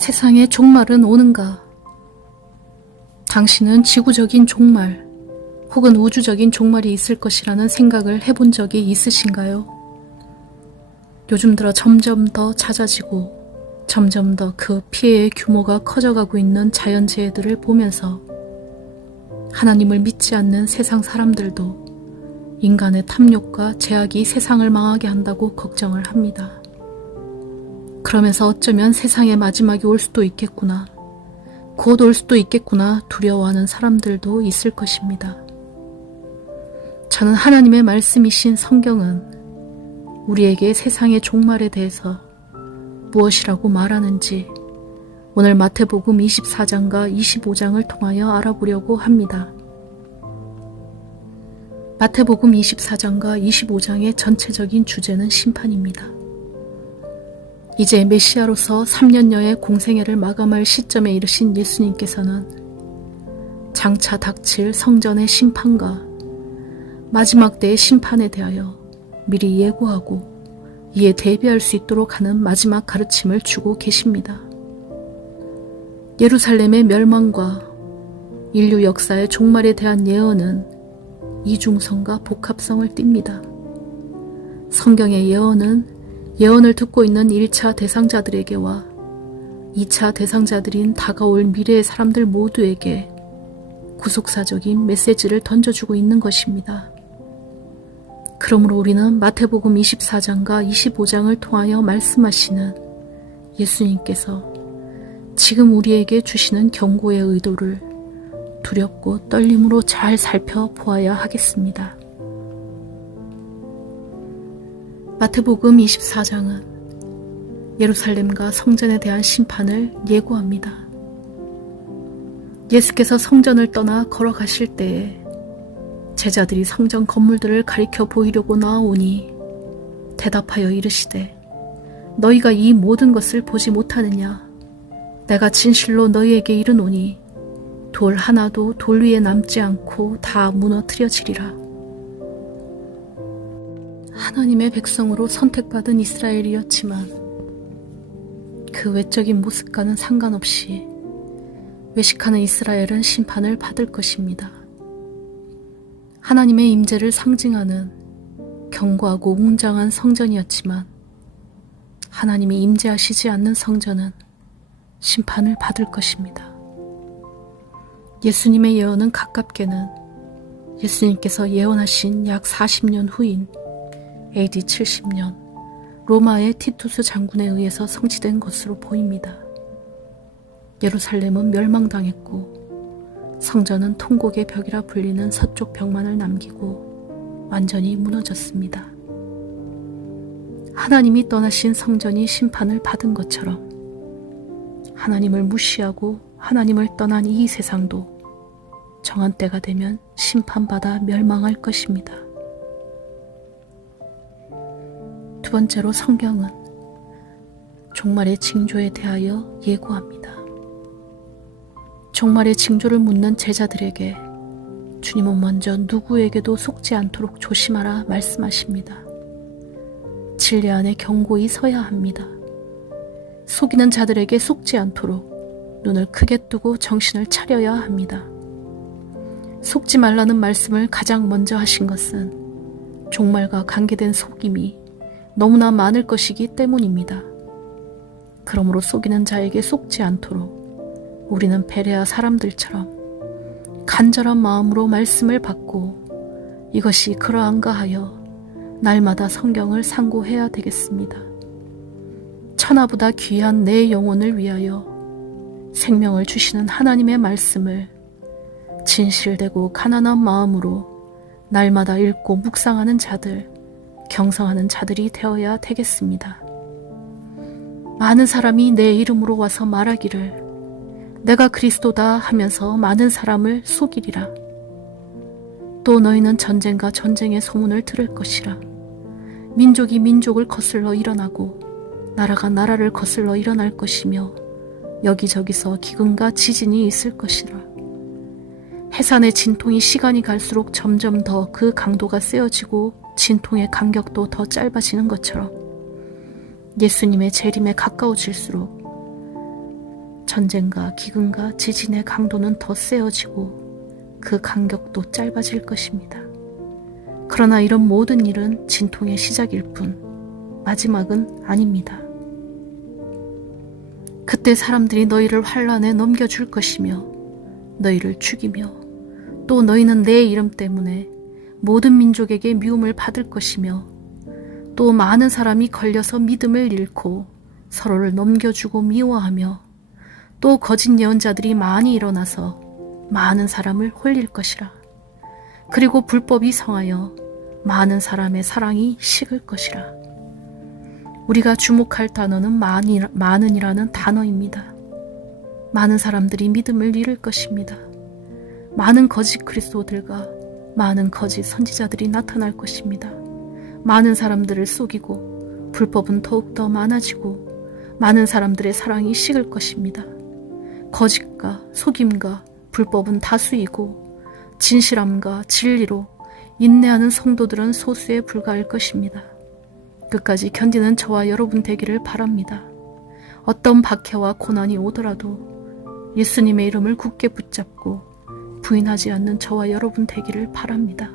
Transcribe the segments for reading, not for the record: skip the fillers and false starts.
세상에 종말은 오는가? 당신은 지구적인 종말 혹은 우주적인 종말이 있을 것이라는 생각을 해본 적이 있으신가요? 요즘 들어 점점 더 잦아지고 점점 더 그 피해의 규모가 커져가고 있는 자연재해들을 보면서 하나님을 믿지 않는 세상 사람들도 인간의 탐욕과 제약이 세상을 망하게 한다고 걱정을 합니다. 그러면서 어쩌면 세상의 마지막이 올 수도 있겠구나, 곧 올 수도 있겠구나 두려워하는 사람들도 있을 것입니다. 저는 하나님의 말씀이신 성경은 우리에게 세상의 종말에 대해서 무엇이라고 말하는지 오늘 마태복음 24장과 25장을 통하여 알아보려고 합니다. 마태복음 24장과 25장의 전체적인 주제는 심판입니다. 이제 메시아로서 3년여의 공생애를 마감할 시점에 이르신 예수님께서는 장차 닥칠 성전의 심판과 마지막 때의 심판에 대하여 미리 예고하고 이에 대비할 수 있도록 하는 마지막 가르침을 주고 계십니다. 예루살렘의 멸망과 인류 역사의 종말에 대한 예언은 이중성과 복합성을 띱니다. 성경의 예언은 예언을 듣고 있는 1차 대상자들에게와 2차 대상자들인 다가올 미래의 사람들 모두에게 구속사적인 메시지를 던져주고 있는 것입니다. 그러므로 우리는 마태복음 24장과 25장을 통하여 말씀하시는 예수님께서 지금 우리에게 주시는 경고의 의도를 두렵고 떨림으로 잘 살펴보아야 하겠습니다. 마태복음 24장은 예루살렘과 성전에 대한 심판을 예고합니다. 예수께서 성전을 떠나 걸어가실 때에 제자들이 성전 건물들을 가리켜 보이려고 나아오니 대답하여 이르시되 너희가 이 모든 것을 보지 못하느냐? 내가 진실로 너희에게 이르노니 돌 하나도 돌 위에 남지 않고 다 무너뜨려지리라. 하나님의 백성으로 선택받은 이스라엘이었지만 그 외적인 모습과는 상관없이 외식하는 이스라엘은 심판을 받을 것입니다. 하나님의 임재를 상징하는 견고하고 웅장한 성전이었지만 하나님이 임재하시지 않는 성전은 심판을 받을 것입니다. 예수님의 예언은 가깝게는 예수님께서 예언하신 약 40년 후인 AD 70년 로마의 티투스 장군에 의해서 성취된 것으로 보입니다. 예루살렘은 멸망당했고 성전은 통곡의 벽이라 불리는 서쪽 벽만을 남기고 완전히 무너졌습니다. 하나님이 떠나신 성전이 심판을 받은 것처럼 하나님을 무시하고 하나님을 떠난 이 세상도 정한 때가 되면 심판받아 멸망할 것입니다. 두 번째로 성경은 종말의 징조에 대하여 예고합니다. 종말의 징조를 묻는 제자들에게 주님은 먼저 누구에게도 속지 않도록 조심하라 말씀하십니다. 진리 안에 경고히 서야 합니다. 속이는 자들에게 속지 않도록 눈을 크게 뜨고 정신을 차려야 합니다. 속지 말라는 말씀을 가장 먼저 하신 것은 종말과 관계된 속임이 너무나 많을 것이기 때문입니다. 그러므로 속이는 자에게 속지 않도록 우리는 베레아 사람들처럼 간절한 마음으로 말씀을 받고 이것이 그러한가 하여 날마다 성경을 상고해야 되겠습니다. 천하보다 귀한 내 영혼을 위하여 생명을 주시는 하나님의 말씀을 진실되고 가난한 마음으로 날마다 읽고 묵상하는 자들, 경성하는 자들이 되어야 되겠습니다. 많은 사람이 내 이름으로 와서 말하기를 내가 그리스도다 하면서 많은 사람을 속이리라. 또 너희는 전쟁과 전쟁의 소문을 들을 것이라. 민족이 민족을 거슬러 일어나고 나라가 나라를 거슬러 일어날 것이며 여기저기서 기근과 지진이 있을 것이라. 해산의 진통이 시간이 갈수록 점점 더 그 강도가 세어지고 진통의 간격도 더 짧아지는 것처럼 예수님의 재림에 가까워질수록 전쟁과 기근과 지진의 강도는 더 세어지고 그 간격도 짧아질 것입니다. 그러나 이런 모든 일은 진통의 시작일 뿐 마지막은 아닙니다. 그때 사람들이 너희를 환란에 넘겨줄 것이며 너희를 죽이며 또 너희는 내 이름 때문에 모든 민족에게 미움을 받을 것이며 또 많은 사람이 걸려서 믿음을 잃고 서로를 넘겨주고 미워하며 또 거짓 예언자들이 많이 일어나서 많은 사람을 홀릴 것이라. 그리고 불법이 성하여 많은 사람의 사랑이 식을 것이라. 우리가 주목할 단어는 많은이라는 단어입니다. 많은 사람들이 믿음을 잃을 것입니다. 많은 거짓 그리스도들과 많은 거짓 선지자들이 나타날 것입니다. 많은 사람들을 속이고 불법은 더욱더 많아지고 많은 사람들의 사랑이 식을 것입니다. 거짓과 속임과 불법은 다수이고 진실함과 진리로 인내하는 성도들은 소수에 불과할 것입니다. 끝까지 견디는 저와 여러분 되기를 바랍니다. 어떤 박해와 고난이 오더라도 예수님의 이름을 굳게 붙잡고 부인하지 않는 저와 여러분 되기를 바랍니다.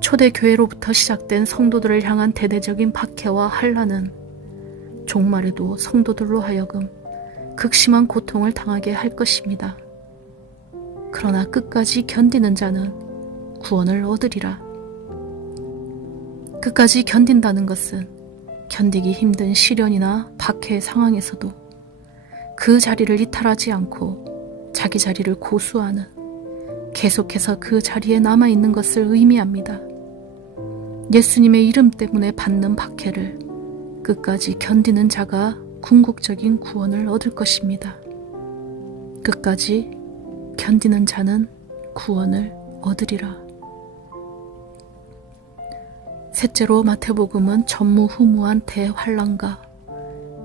초대교회로부터 시작된 성도들을 향한 대대적인 박해와 환난은 종말에도 성도들로 하여금 극심한 고통을 당하게 할 것입니다. 그러나 끝까지 견디는 자는 구원을 얻으리라. 끝까지 견딘다는 것은 견디기 힘든 시련이나 박해의 상황에서도 그 자리를 이탈하지 않고 자기 자리를 고수하는, 계속해서 그 자리에 남아있는 것을 의미합니다. 예수님의 이름 때문에 받는 박해를 끝까지 견디는 자가 궁극적인 구원을 얻을 것입니다. 끝까지 견디는 자는 구원을 얻으리라. 셋째로 마태복음은 전무후무한 대환란과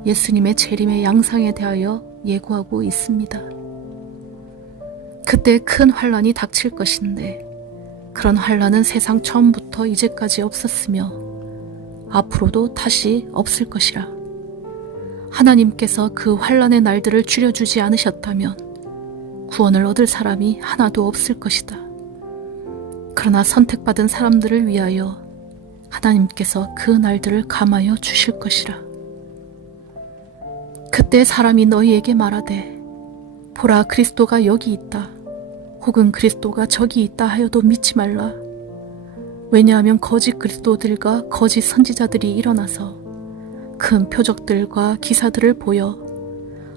예수님의 재림의 양상에 대하여 예고하고 있습니다. 그때 큰 환란이 닥칠 것인데 그런 환란은 세상 처음부터 이제까지 없었으며 앞으로도 다시 없을 것이라. 하나님께서 그 환란의 날들을 줄여주지 않으셨다면 구원을 얻을 사람이 하나도 없을 것이다. 그러나 선택받은 사람들을 위하여 하나님께서 그 날들을 감하여 주실 것이라. 그때 사람이 너희에게 말하되 보라 그리스도가 여기 있다 혹은 그리스도가 저기 있다 하여도 믿지 말라. 왜냐하면 거짓 그리스도들과 거짓 선지자들이 일어나서 큰 표적들과 기사들을 보여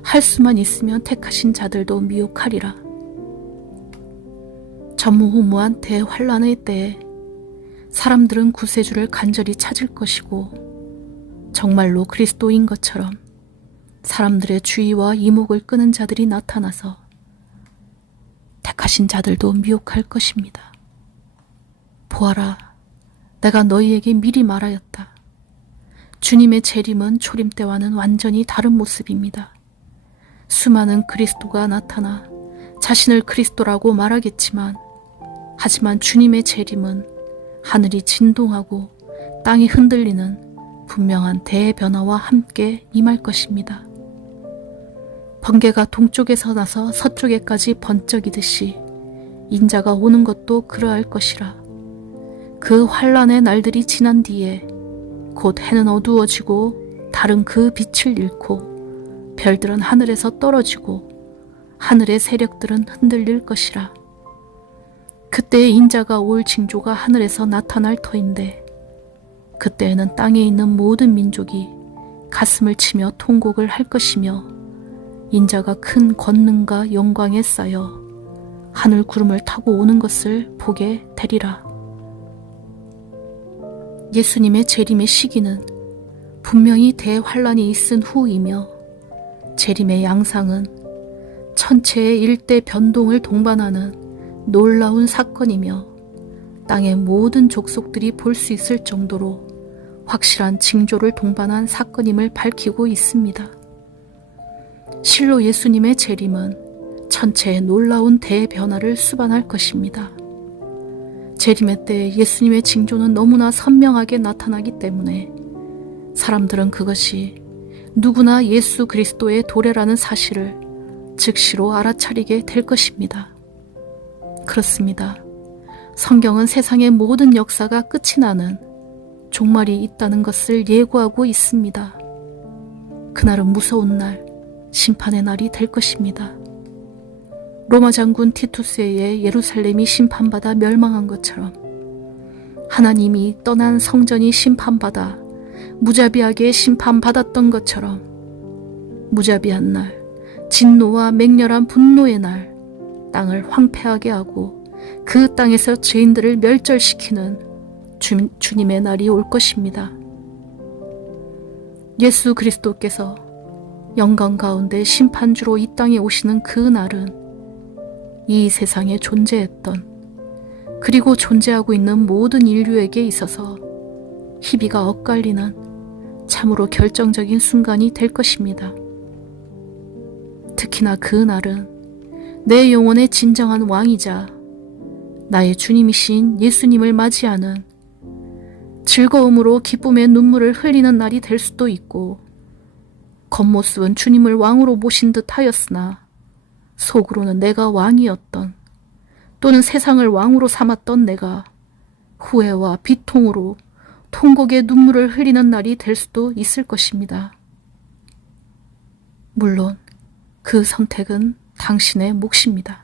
할 수만 있으면 택하신 자들도 미혹하리라. 전무후무한 대환란의 때에 사람들은 구세주를 간절히 찾을 것이고 정말로 그리스도인 것처럼 사람들의 주의와 이목을 끄는 자들이 나타나서 택하신 자들도 미혹할 것입니다. 보아라, 내가 너희에게 미리 말하였다. 주님의 재림은 초림 때와는 완전히 다른 모습입니다. 수많은 그리스도가 나타나 자신을 그리스도라고 말하겠지만 하지만 주님의 재림은 하늘이 진동하고 땅이 흔들리는 분명한 대변화와 함께 임할 것입니다. 번개가 동쪽에서 나서 서쪽에까지 번쩍이듯이 인자가 오는 것도 그러할 것이라. 그 환란의 날들이 지난 뒤에 곧 해는 어두워지고 달은 그 빛을 잃고 별들은 하늘에서 떨어지고 하늘의 세력들은 흔들릴 것이라. 그때의 인자가 올 징조가 하늘에서 나타날 터인데 그때에는 땅에 있는 모든 민족이 가슴을 치며 통곡을 할 것이며 인자가 큰 권능과 영광에 쌓여 하늘 구름을 타고 오는 것을 보게 되리라. 예수님의 재림의 시기는 분명히 대환란이 있은 후이며 재림의 양상은 천체의 일대 변동을 동반하는 놀라운 사건이며 땅의 모든 족속들이 볼 수 있을 정도로 확실한 징조를 동반한 사건임을 밝히고 있습니다. 실로 예수님의 재림은 천체의 놀라운 대변화를 수반할 것입니다. 재림의 때 예수님의 징조는 너무나 선명하게 나타나기 때문에 사람들은 그것이 누구나 예수 그리스도의 도래라는 사실을 즉시로 알아차리게 될 것입니다. 그렇습니다. 성경은 세상의 모든 역사가 끝이 나는 종말이 있다는 것을 예고하고 있습니다. 그날은 무서운 날, 심판의 날이 될 것입니다. 로마 장군 티투스에 의해 예루살렘이 심판받아 멸망한 것처럼 하나님이 떠난 성전이 심판받아 무자비하게 심판받았던 것처럼 무자비한 날, 진노와 맹렬한 분노의 날, 땅을 황폐하게 하고 그 땅에서 죄인들을 멸절시키는 주님의 날이 올 것입니다. 예수 그리스도께서 영광 가운데 심판주로 이 땅에 오시는 그 날은 이 세상에 존재했던 그리고 존재하고 있는 모든 인류에게 있어서 희비가 엇갈리는 참으로 결정적인 순간이 될 것입니다. 특히나 그 날은 내 영혼의 진정한 왕이자 나의 주님이신 예수님을 맞이하는 즐거움으로 기쁨의 눈물을 흘리는 날이 될 수도 있고, 겉모습은 주님을 왕으로 모신 듯 하였으나 속으로는 내가 왕이었던, 또는 세상을 왕으로 삼았던 내가 후회와 비통으로 통곡의 눈물을 흘리는 날이 될 수도 있을 것입니다. 물론 그 선택은 당신의 몫입니다.